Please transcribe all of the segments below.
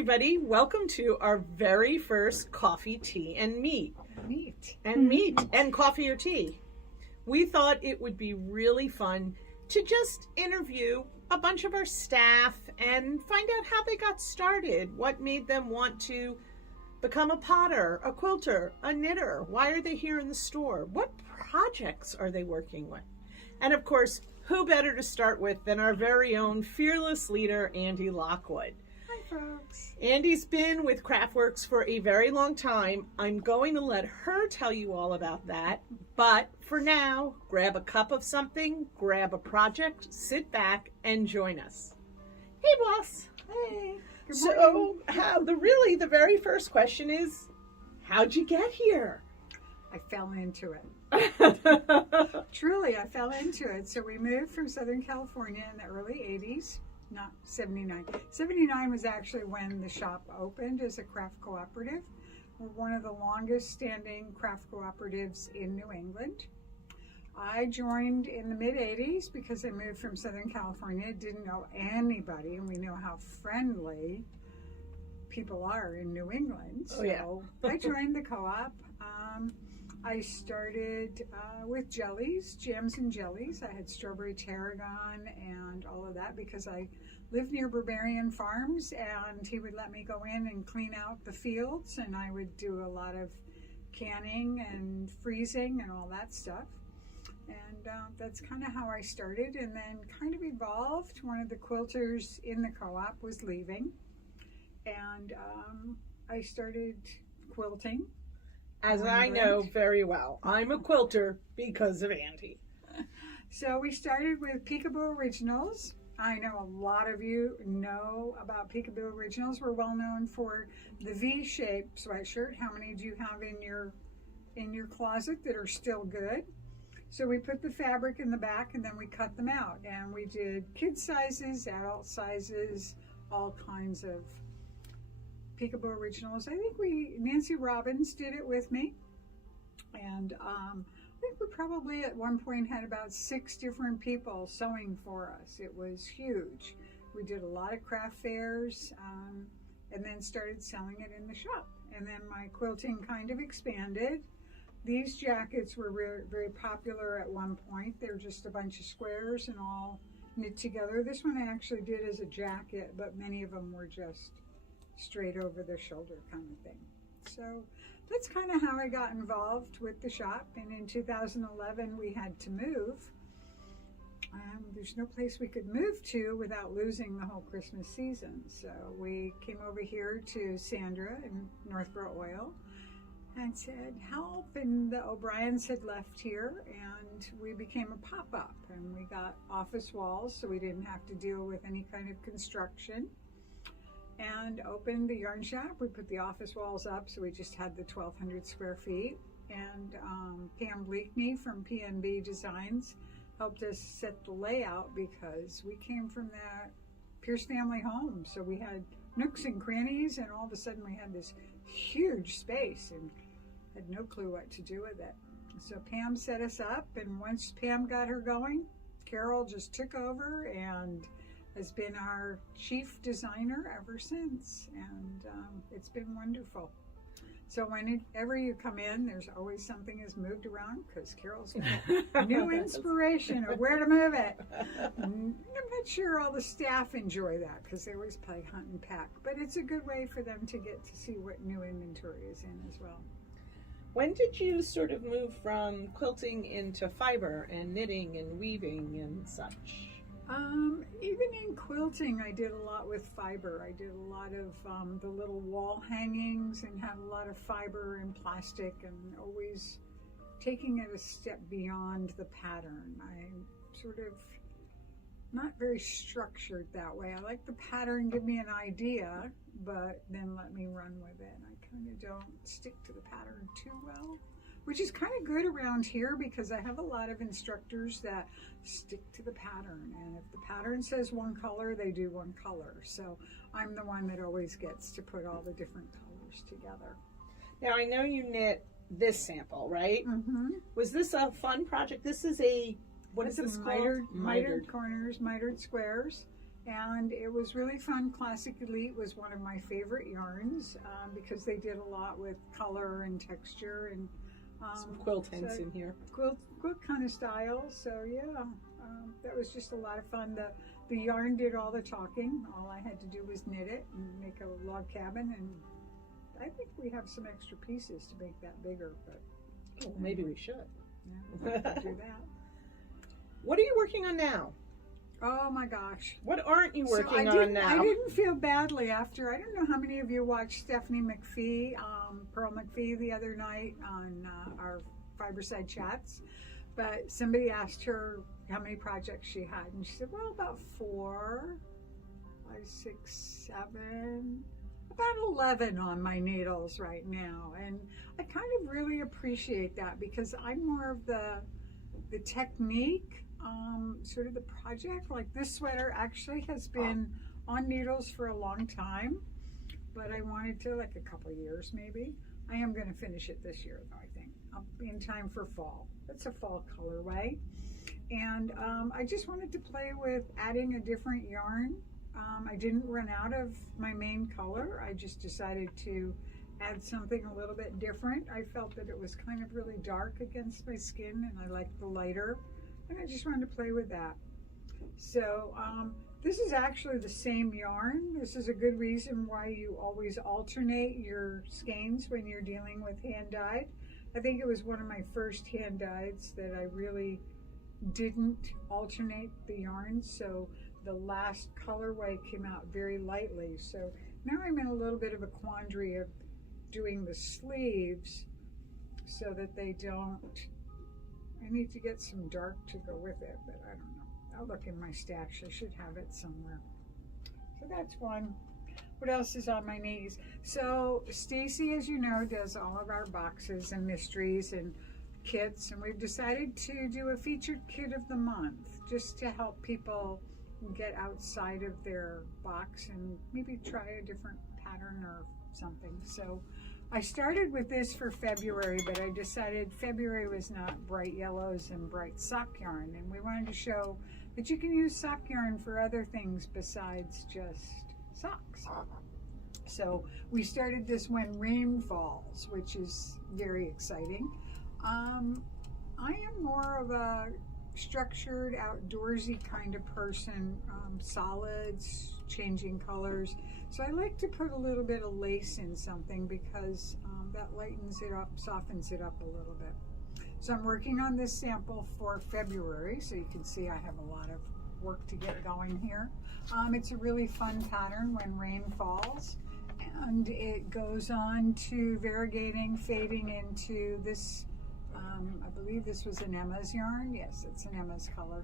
everybody. Welcome to our very first coffee, tea, and meat. Meat. And coffee or tea. We thought it would be really fun to just interview a bunch of our staff and find out how they got started, what made them want to become a potter, a quilter, a knitter. Why are they here in the store? What projects are they working with? And of course, who better to start with than our very own fearless leader, Ande Lockwood. Hi, folks. Andy's been with Craftworks for a very long time. I'm going to let her tell you all about that. But for now, grab a cup of something, grab a project, sit back, and join us. Hey, boss. Hey. Good So, the very first question is, how'd you get here? I fell into it. Truly, I fell into it. So we moved from Southern California in the early 80s, not 79. 79 was actually when the shop opened as a craft cooperative. We're one of the longest standing craft cooperatives in New England. I joined in the mid 80s because I moved from Southern California, didn't know anybody, and we know how friendly people are in New England. So I joined the co-op. I started with jellies, jams and jellies. I had strawberry tarragon and all of that because I lived near Barbarian Farms, and he would let me go in and clean out the fields, and I would do a lot of canning and freezing and all that stuff. And that's kind of how I started, and then kind of evolved. One of the quilters in the co-op was leaving, and I started quilting. As I know very well, I'm a quilter because of Ande. So we started with Peekaboo Originals. I know a lot of you know about Peekaboo Originals. We're well known for the V-shaped sweatshirt. How many do you have in your closet that are still good? So we put the fabric in the back and then we cut them out. And we did kid sizes, adult sizes, all kinds of Peekaboo Originals. I think Nancy Robbins did it with me. And I think we probably at one point had about 6 different people sewing for us. It was huge. We did a lot of craft fairs and then started selling it in the shop. And then my quilting kind of expanded. These jackets were very popular at one point. They were just a bunch of squares and all knit together. This one I actually did as a jacket, but many of them were just straight over the shoulder kind of thing. So that's kind of how I got involved with the shop. And in 2011 we had to move. There's no place we could move to without losing the whole Christmas season. So we came over here to Sandra in Northboro Oil and said help, and the O'Briens had left here, and we became a pop-up, and we got office walls so we didn't have to deal with any kind of construction, and opened the yarn shop. We put the office walls up, so we just had the 1,200 square feet, and Pam Bleakney from PNB Designs helped us set the layout because we came from that Pierce family home, so we had nooks and crannies, and all of a sudden we had this huge space and had no clue what to do with it. So Pam set us up, and once Pam got her going, Carol just took over and has been our chief designer ever since, and it's been wonderful. So whenever you come in, there's always something has moved around because Carol's got new inspiration of where to move it. I'm not sure all the staff enjoy that because they always play hunt and pack, but it's a good way for them to get to see what new inventory is in as well. When did you sort of move from quilting into fiber and knitting and weaving and such? Even in quilting, I did a lot with fiber. I did a lot of the little wall hangings and had a lot of fiber and plastic, and always taking it a step beyond the pattern. I'm sort of not very structured that way. I like the pattern, give me an idea, but then let me run with it. I kind of don't stick to the pattern too well, which is kind of good around here because I have a lot of instructors that stick to the pattern, and if the pattern says one color, they do one color. So I'm the one that always gets to put all the different colors together. Now I know you knit this sample, right? Mm-hmm. Was this a fun project? This is what is this called? Mitered corners, mitered squares. And it was really fun. Classic Elite was one of my favorite yarns because they did a lot with color and texture and some quilt hints in here. Quilt kind of style. So yeah, that was just a lot of fun. The yarn did all the talking. All I had to do was knit it and make a log cabin. And I think we have some extra pieces to make that bigger. But well, maybe we should. Yeah, we could do that. What are you working on now? Oh my gosh. What aren't you working on now? I didn't feel badly after. I don't know how many of you watched Stephanie McPhee, Pearl McPhee the other night on our Fiberside chats, but somebody asked her how many projects she had, and she said, well, about 4, 5, 6, 7, about 11 on my needles right now. And I kind of really appreciate that because I'm more of the technique, sort of the project. Like this sweater actually has been on needles for a long time, but I wanted to, like a couple years maybe. I am going to finish it this year though, I think. I'll be in time for fall. It's a fall colorway. And I just wanted to play with adding a different yarn. I didn't run out of my main color. I just decided to add something a little bit different. I felt that it was kind of really dark against my skin and I liked the lighter. And I just wanted to play with that. So this is actually the same yarn. This is a good reason why you always alternate your skeins when you're dealing with hand dyed. I think it was one of my first hand dyes that I really didn't alternate the yarns. So the last colorway came out very lightly. So now I'm in a little bit of a quandary of doing the sleeves so that they don't, I need to get some dark to go with it, but I don't know. I'll look in my stash. I should have it somewhere. So that's one. What else is on my knees? So Stacey, as you know, does all of our boxes and mysteries and kits, and we've decided to do a featured kit of the month just to help people get outside of their box and maybe try a different pattern or something. So I started with this for February, but I decided February was not bright yellows and bright sock yarn, and we wanted to show that you can use sock yarn for other things besides just socks. So we started this when rain falls, which is very exciting. I am more of a structured, outdoorsy kind of person, solids, changing colors. So I like to put a little bit of lace in something because that lightens it up, softens it up a little bit. So I'm working on this sample for February, so you can see I have a lot of work to get going here. It's a really fun pattern when rain falls, and it goes on to variegating, fading into this, I believe this was an Emma's yarn. Yes, it's an Emma's color.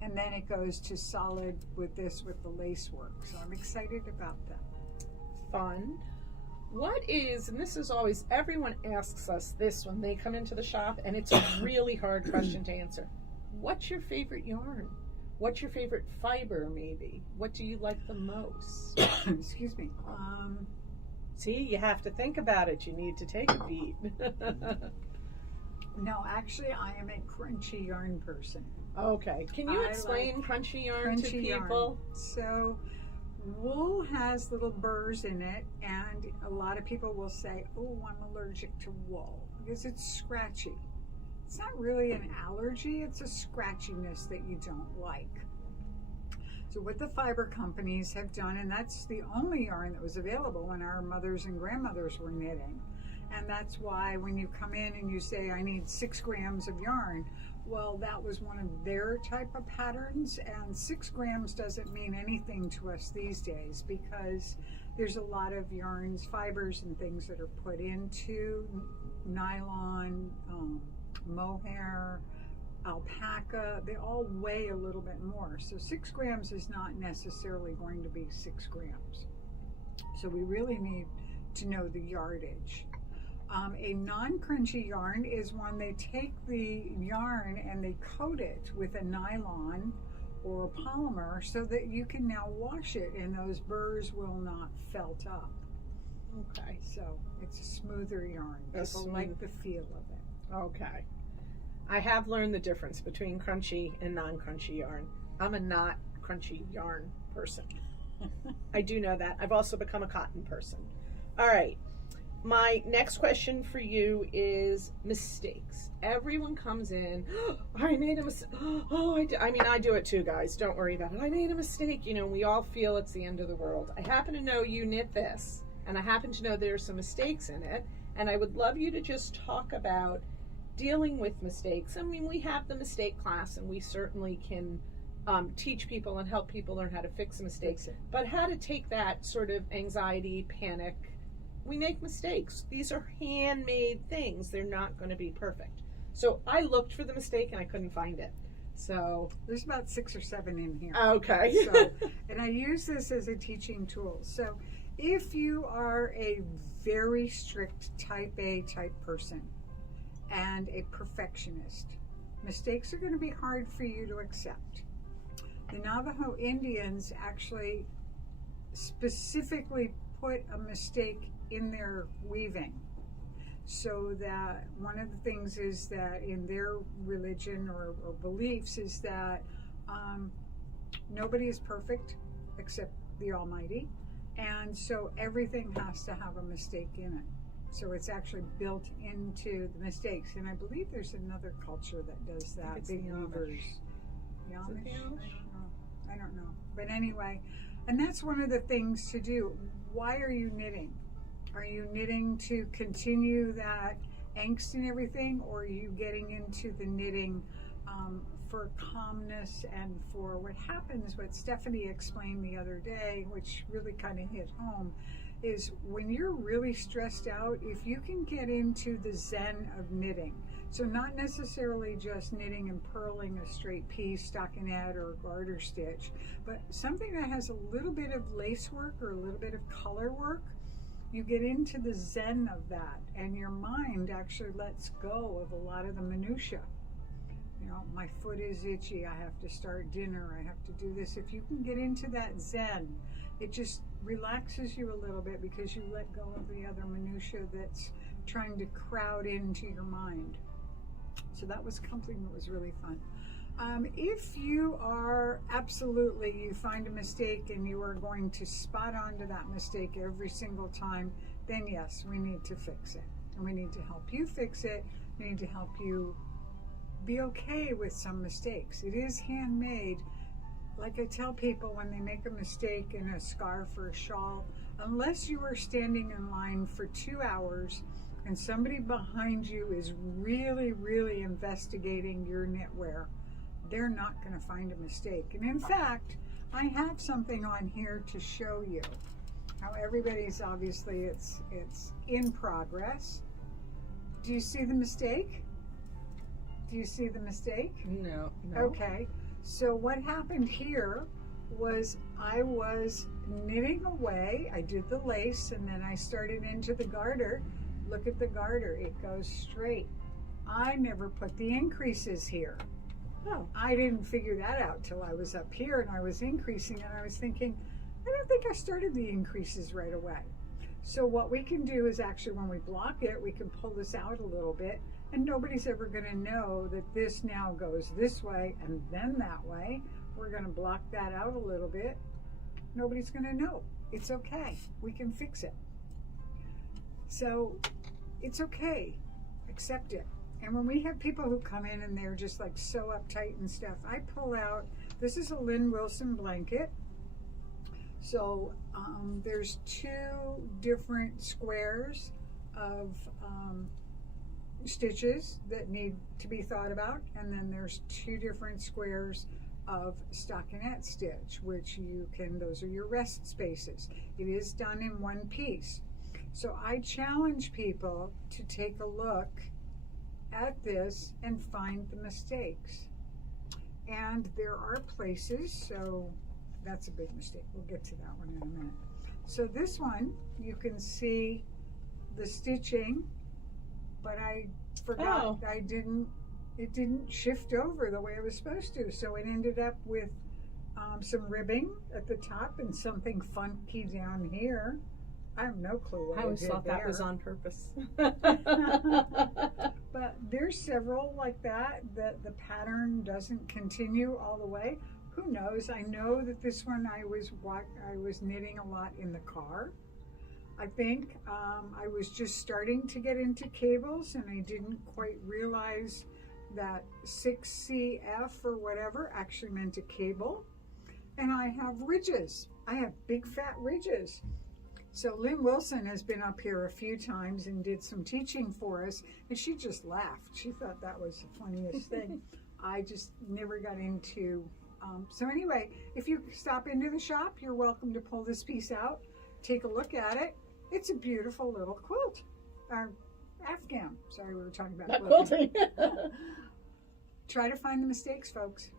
And then it goes to solid with this, with the lace work. So I'm excited about that. Fun. What is, and this is always, everyone asks us this when they come into the shop, and it's a really hard question to answer. What's your favorite yarn? What's your favorite fiber, maybe? What do you like the most? Excuse me. See, you have to think about it. You need to take a beat. No, actually, I am a crunchy yarn person. Okay. Can you explain like crunchy yarn to people? Yarn. So, wool has little burrs in it, and a lot of people will say, oh, I'm allergic to wool because it's scratchy. It's not really an allergy, it's a scratchiness that you don't like. So what the fiber companies have done, and that's the only yarn that was available when our mothers and grandmothers were knitting, and that's why when you come in and you say, I need 6 grams of yarn, well, that was one of their type of patterns, and 6 grams doesn't mean anything to us these days because there's a lot of yarns, fibers and things that are put into nylon, mohair, alpaca. They all weigh a little bit more. So 6 grams is not necessarily going to be 6 grams. So we really need to know the yardage. A non-crunchy yarn is when they take the yarn and they coat it with a nylon or a polymer so that you can now wash it and those burrs will not felt up. Okay, so it's a smoother yarn. People like the feel of it. Okay. I have learned the difference between crunchy and non-crunchy yarn. I'm a not crunchy yarn person. I do know that. I've also become a cotton person. All right. My next question for you is mistakes. Everyone comes in, oh, I made a mistake. Oh, I mean, I do it too, guys. Don't worry about it. I made a mistake. You know, we all feel it's the end of the world. I happen to know you knit this, and I happen to know there's some mistakes in it, and I would love you to just talk about dealing with mistakes. I mean, we have the mistake class, and we certainly can teach people and help people learn how to fix mistakes, but how to take that sort of anxiety, panic. We make mistakes. These are handmade things. They're not going to be perfect. So I looked for the mistake and I couldn't find it. So there's about 6 or 7 in here. Okay. So, and I use this as a teaching tool. So if you are a very strict type A type person and a perfectionist, mistakes are going to be hard for you to accept. The Navajo Indians actually specifically put a mistake in their weaving, so that one of the things is that in their religion or beliefs is that nobody is perfect except the Almighty, and so everything has to have a mistake in it. So it's actually built into the mistakes. And I believe there's another culture that does that. Big weavers. Amish? I don't know. But anyway, and that's one of the things to do. Why are you knitting? Are you knitting to continue that angst and everything, or are you getting into the knitting for calmness and for what happens, what Stephanie explained the other day, which really kind of hit home, is when you're really stressed out, if you can get into the zen of knitting, so not necessarily just knitting and purling a straight piece, stockinette or garter stitch, but something that has a little bit of lace work or a little bit of color work, you get into the zen of that, and your mind actually lets go of a lot of the minutia. You know, my foot is itchy, I have to start dinner, I have to do this. If you can get into that zen, it just relaxes you a little bit because you let go of the other minutia that's trying to crowd into your mind. So that was something that was really fun. If you are you find a mistake and you are going to spot onto that mistake every single time, then yes, we need to fix it. And we need to help you fix it. We need to help you be okay with some mistakes. It is handmade. Like I tell people when they make a mistake in a scarf or a shawl, unless you are standing in line for 2 hours and somebody behind you is really, really investigating your knitwear, they're not going to find a mistake. And in fact, I have something on here to show you how everybody's obviously it's in progress. Do you see the mistake? Do you see the mistake? No. Okay. So what happened here was I was knitting away. I did the lace and then I started into the garter. Look at the garter. It goes straight. I never put the increases here. Oh, I didn't figure that out till I was up here and I was increasing, and I was thinking, I don't think I started the increases right away. So what we can do is actually when we block it, we can pull this out a little bit, and nobody's ever going to know that this now goes this way and then that way. We're going to block that out a little bit. Nobody's going to know. It's okay. We can fix it. So it's okay. Accept it. And when we have people who come in and they're just like so uptight and stuff, I pull out, this is a Lynn Wilson blanket. So there's 2 different squares of stitches that need to be thought about. And then there's 2 different squares of stockinette stitch, which you can, those are your rest spaces. It is done in one piece. So I challenge people to take a look at this and find the mistakes. And there are places, so that's a big mistake. We'll get to that one in a minute. So this one, you can see the stitching, but I forgot it didn't shift over the way it was supposed to. So it ended up with some ribbing at the top and something funky down here. I have no clue what I always did thought there. that was on purpose. But there's several like that the pattern doesn't continue all the way. who knows? I know that this one I was knitting a lot in the car. I think I was just starting to get into cables, and I didn't quite realize that 6CF or whatever actually meant a cable. And I have ridges. I have big fat ridges. So Lynn Wilson has been up here a few times and did some teaching for us, and she just laughed. She thought that was the funniest thing. I just never got into. So anyway, if you stop into the shop, you're welcome to pull this piece out, take a look at it. It's a beautiful little quilt. Afghan. Sorry, we were talking about quilting. Try to find the mistakes, folks.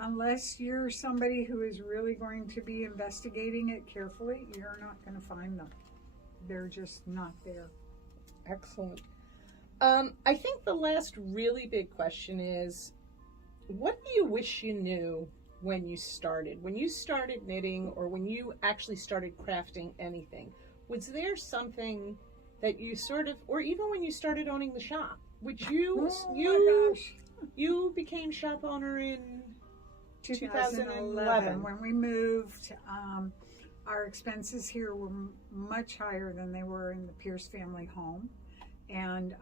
Unless you're somebody who is really going to be investigating it carefully, you're not going to find them. They're just not there. Excellent. I think the last really big question is, what do you wish you knew when you started? When you started knitting, or when you actually started crafting anything, was there something that you sort of, or even when you started owning the shop, which you became shop owner in 2011. When we moved, our expenses here were much higher than they were in the Pierce family home, and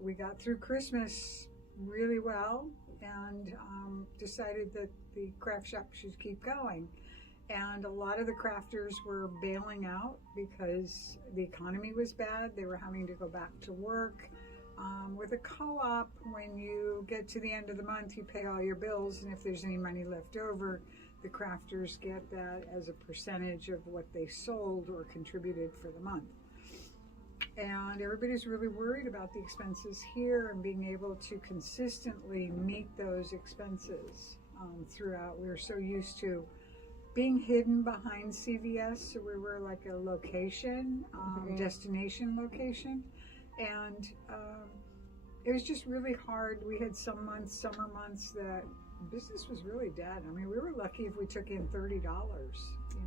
we got through Christmas really well, and decided that the craft shop should keep going. And a lot of the crafters were bailing out because the economy was bad. They were having to go back to work. With a co-op, when you get to the end of the month, you pay all your bills, and if there's any money left over, the crafters get that as a percentage of what they sold or contributed for the month. And everybody's really worried about the expenses here and being able to consistently meet those expenses throughout. We were so used to being hidden behind CVS, so we were like a location, destination location, and it was just really hard. We had some months, summer months, that business was really dead. I mean, we were lucky if we took in $30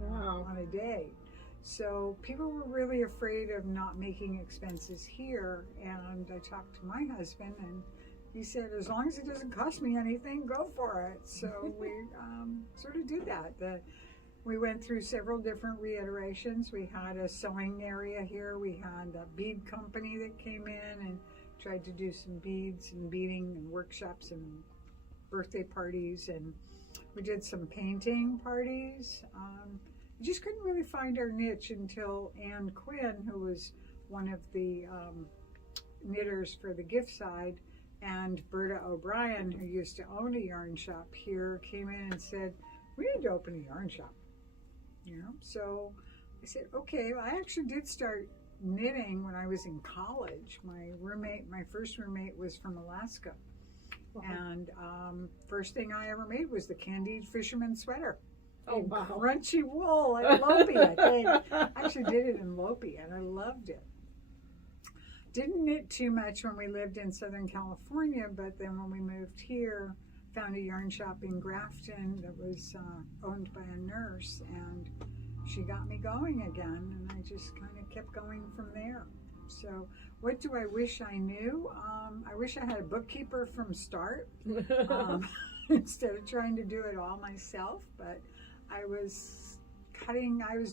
on a day. So people were really afraid of not making expenses here, and I talked to my husband, and he said, as long as it doesn't cost me anything, go for it. So we sort of did that. We went through several different reiterations. We had a sewing area here. We had a bead company that came in and tried to do some beads and beading and workshops and birthday parties, and we did some painting parties. We just couldn't really find our niche until Ann Quinn, who was one of the knitters for the gift side, and Berta O'Brien, who used to own a yarn shop here, came in and said, we need to open a yarn shop. So I said, okay. Well, I actually did start knitting when I was in college. My first roommate was from Alaska. And first thing I ever made was the candied fisherman sweater. Oh, wow. Crunchy wool and Lopi, I think. I actually did it in Lopi, and I loved it. Didn't knit too much when we lived in Southern California, but then when we moved here, found a yarn shop in Grafton that was owned by a nurse, and she got me going again, and I just kind of kept going from there. So what do I wish I knew? I wish I had a bookkeeper from start instead of trying to do it all myself, but I was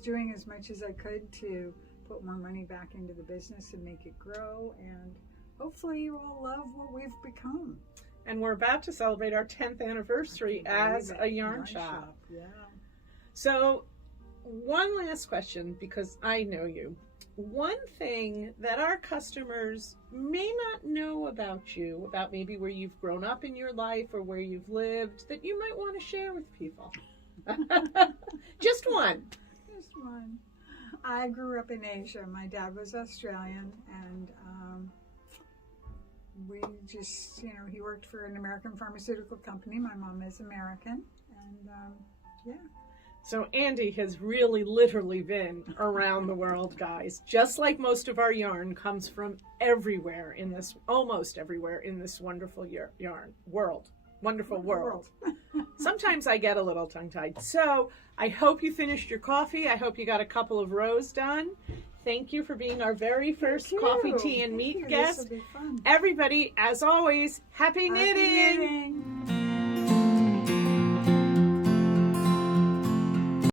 doing as much as I could to put more money back into the business and make it grow, and hopefully you all love what we've become. And we're about to celebrate our 10th anniversary as a yarn shop. Yeah. So one last question, because I know you. One thing that our customers may not know about you, about maybe where you've grown up in your life or where you've lived, that you might want to share with people. Just one. Just one. I grew up in Asia. My dad was Australian, and we just, he worked for an American pharmaceutical company. My mom is American, and yeah. So Ande has really literally been around the world, guys. Just like most of our yarn comes from everywhere in this, almost everywhere in this wonderful yarn world. Wonderful world. Sometimes I get a little tongue-tied. So I hope you finished your coffee. I hope you got a couple of rows done. Thank you for being our very first coffee, tea, and meat guest. This will be fun. Everybody, as always, happy knitting!